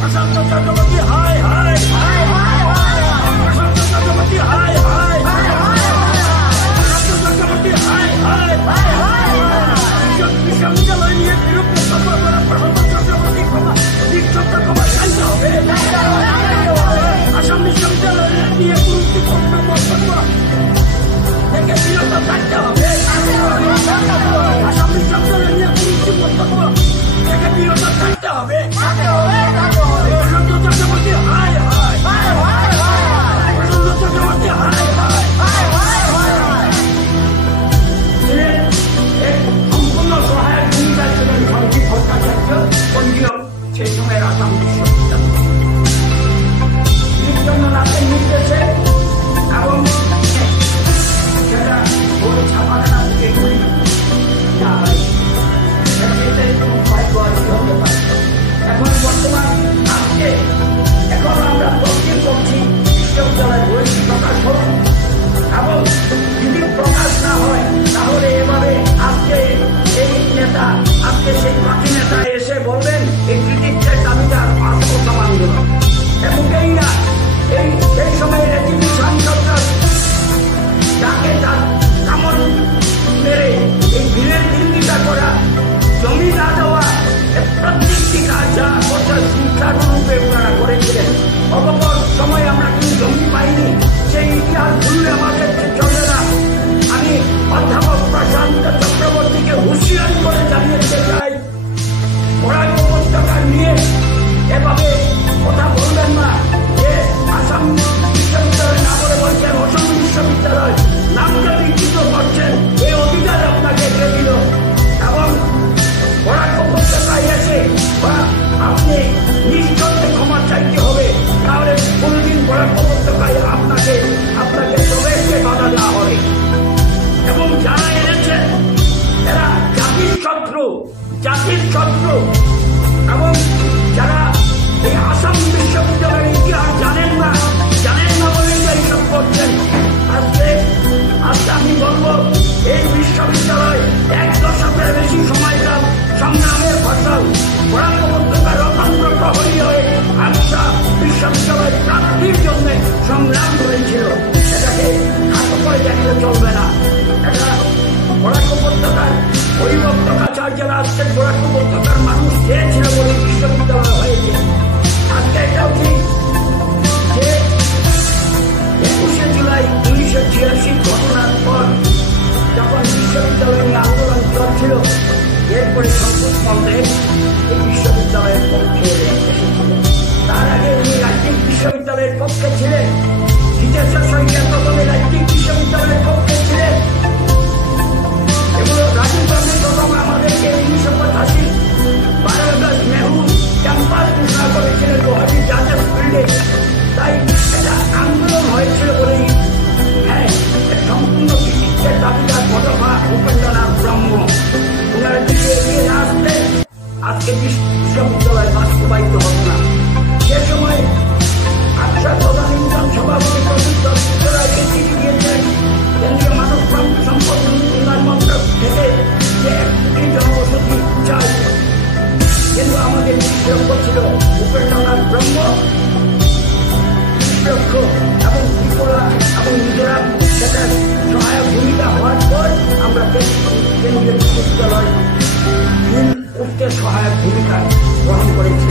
প্রশান্ত চক্রবর্তী হায় হায় প্রশান্ত চক্রবর্তী হায় হায় প্রশান্ত চক্রবর্তী হায় হায় বিশ্ববিদ্যালয় নিয়ে বিরুদ্ধে সফল করা প্রশান্ত চক্রবর্তী নিঃশব্দ ক্ষমা চাইতে হবে। আসাম বিশ্ববিদ্যালয় নিয়ে গুরুত্বপূর্ণ বক্তব্য থেকে বিরত থাকতে হবে। আসাম বিশ্ববিদ্যালয় নিয়ে গুরুত্বপূর্ণ বক্তব্য থেকে বিরত থাকতে হবে। প্রশান্ত চক্রবর্তী হায় হায় প্রশান্ত চক্রবর্তী হায় হায় সম্পূর্ণ সহায়ক ভূমিকা ছিলেন সঞ্জীব ভট্টাচার্য বঙ্গীয় সেই সময়ের আসাম বিশ্ববিদ্যালয় নির্জন্যনাথের নির্দেশে এবং সেটা বড় ছাপাখানা থেকে এখন বর্তমান আজকে এখন আমরা তদবির করছি বিশ্ববিদ্যালয় বই প্রকাশ হোক এবং যদি প্রকাশ না হয় তাহলে এভাবে আজকে এই নেতা আজকে সেই বাকি নেতা এসে বলবেন এই কৃতিত্বের দাবিদার আত্মসম আন্দোলন এবং এই না এই সময়ের একটি সাংসদরা যাকে তার কামড় মেরে এই ভিড়ের বিরোধিতা করা জমি না দেওয়া প্রত্যেকটি কাজ যা করতে সুচারুরূপে ওনারা করেছিলেন। অপর সময় আমরা কিন্তু জমি পাইনি, সেই ইতিহাস ভুললে আমাদেরকে চলে না। আমি অধ্যাপক প্রশান্ত চক্রবর্তীকে হুঁশিয়ারি করে জানিয়ে চাই, বরাক উপত্যকা নিয়ে এভাবে কথা বলবেন না যে আসাম বিশ্ববিদ্যালয় না বলে বলছেন অসম বিশ্ববিদ্যালয় নামটা বিকৃত করছেন। এই অধিকার আপনাকে কে দিল? এবং বরাক উপত্যকায় এসে বা আপনি নিঃশব্দে ক্ষমা চাইতে হবে, তাহলে কোনদিন বরাক উপত্যকায় আপনাকে প্রবেশকে বাধা দেওয়া হবে। এবং যারা এনেছেন এরা জাতির শত্রু এবং যারা এই আসাম বিশ্ববিদ্যালয়ের ইতিহাস জানেন না বলে এইসব করছেন। আজকে আমি বলবো এই বিশ্ববিদ্যালয় 1 দশকের বেশি সময়কাল সংগ্রামের ফসল। বরাক উপত্যকার অতন্ত্র প্রহরী হয়ে আমরা বিশ্ববিদ্যালয়ের প্রাপ্তির জন্য সংগ্রাম করেছিল, এটাকে খাটো করে দেখলে চলবে না। এটা বরাক উপত্যকার অভিভক্ত কাছাড় জেলা আজকে বরাক উপত্যকার মানুষ চেয়েছিল বলে বিশ্ববিদ্যালয় হয়েছে। আজকে এটাও ঠিক যে 21শে জুলাই 1986 ঘটনার পর যখন বিশ্ববিদ্যালয় নিয়ে আন্দোলন চলছিল, এরপরে সন্তোষ মন্ডল এই বিশ্ববিদ্যালয়ের পক্ষে এসেছিলেন। তার আগে উনি রাজ্যিক বিশ্ববিদ্যালয়ের পক্ষে ছিলেন। জিতেশ্বর সরকার প্রথমে রাজ্যিক বিশ্ববিদ্যালয়ের পক্ষে ছিলেন। এগুলো রাজীব গান্ধী প্রথম আমাদেরকে 1985 12 আগস্ট নেহরু ক্যাম্পাস ঘোষণা করেছিলেন গুয়াহাটি জাজেস ফিল্ডে। তাই এটা আন্দোলন হয়েছিল বলেই হ্যাঁ সম্পূর্ণ কৃতিত্বের দাবিদার পদভা উপেন্দ্রনাথ ব্রহ্ম ওনার দিকে এগিয়ে না আসলে আজকে বিশ্ববিদ্যালয় বাস্তবায়িত হতো না। সে সময় প্রধান ইন্ধন সভাপতি প্রফেসর রায়কে চিঠি দিয়েছেন কেন্দ্রীয় মানব সম্পদ উন্নয়ন মন্ত্রক থেকে যে 1 কোটি জনবসতি চাই, কিন্তু আমাদের বিশেষজ্ঞ ছিল উপেন্দ্রনাথ ব্রহ্ম বিশেষজ্ঞ এবং ত্রিপুরা এবং মিজোরাম সেটার সহায়ক ভূমিকা হওয়ার পর আমরা কেন্দ্রীয় বিশ্ববিদ্যালয় উঠতে সহায়ক ভূমিকা গ্রহণ করেছি।